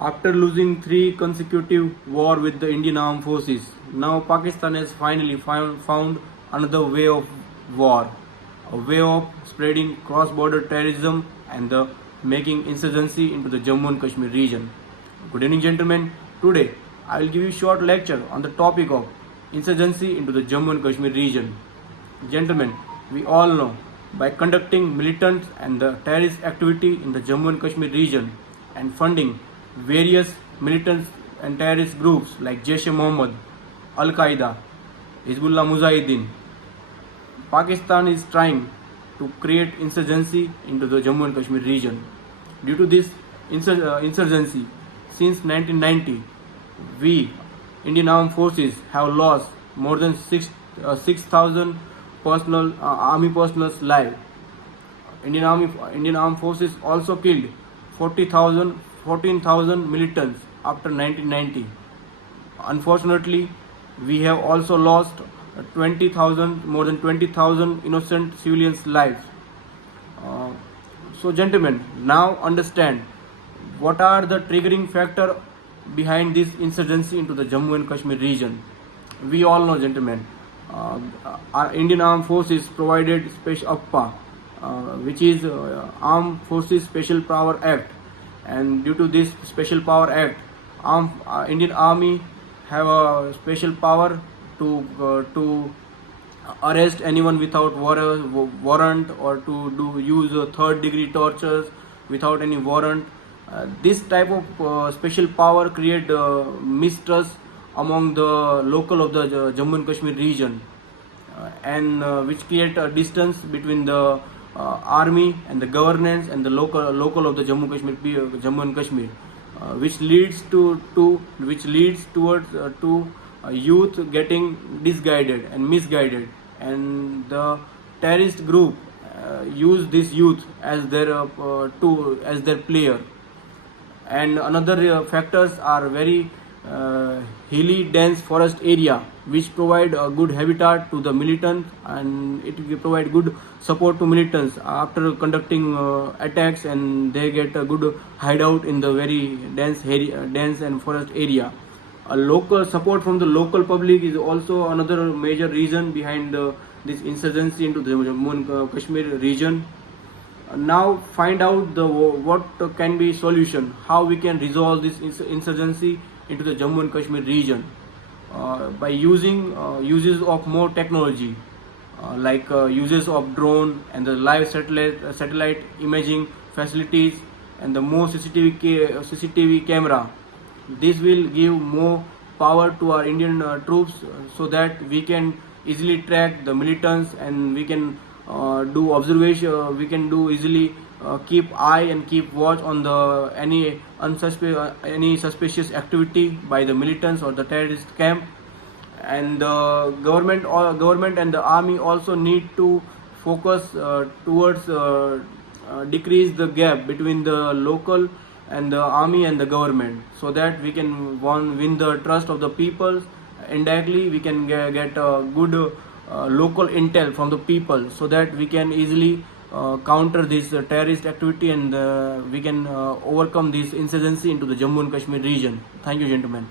After losing three consecutive wars with the Indian Armed Forces, now Pakistan has finally found another way of war, a way of spreading cross-border terrorism and making insurgency into the Jammu and Kashmir region. Good evening, gentlemen. Today, I will give you a short lecture on the topic of insurgency into the Jammu and Kashmir region. Gentlemen, we all know by conducting militant and the terrorist activity in the Jammu and Kashmir region and funding various militant and terrorist groups like Jaish-e-Mohammed, Al-Qaeda, Hizbullah Mujahideen, Pakistan is trying to create insurgency into the Jammu and Kashmir region. Due to this insurgency, since 1990, we, Indian Armed Forces, have lost more than 6,000 army personnel's lives. Indian Armed Forces also killed 14,000 militants after 1990. Unfortunately, we have also lost more than 20,000 innocent civilians' lives. So, gentlemen, now understand what are the triggering factor behind this insurgency into the Jammu and Kashmir region. We all know, gentlemen, our Indian Armed Forces provided Special APPA, which is Armed Forces Special Power Act, and due to this Special Power Act, Indian Army have a special power to arrest anyone without warrant or to use third degree tortures without any warrant. This type of special power create mistrust among the local of the Jammu and Kashmir region, and which create a distance between the army and the governance and the local of the Jammu and Kashmir, which leads towards youth getting misguided, and the terrorist group use this youth as their player. And another factors are very hilly dense forest area, which provide a good habitat to the militants, and it will provide good support to militants after conducting attacks, and they get a good hideout in the very dense and forest area. A local support from the local public is also another major reason behind this insurgency into the Jammu and Kashmir region. Now find out what can be solution, how we can resolve this insurgency into the Jammu and Kashmir region by uses of more technology, like uses of drone and the live satellite imaging facilities and the more CCTV camera. This will give more power to our Indian troops, so that we can easily track the militants, and we can do observation. We can do easily keep eye and keep watch on the any suspicious activity by the militants or the terrorist camp. And the government and the army also need to focus towards decrease the gap between the local and the army and the government, so that we can win the trust of the people. Indirectly, we can get a good local intel from the people, so that we can easily counter this terrorist activity, and we can overcome this insurgency into the Jammu and Kashmir region. Thank you, gentlemen.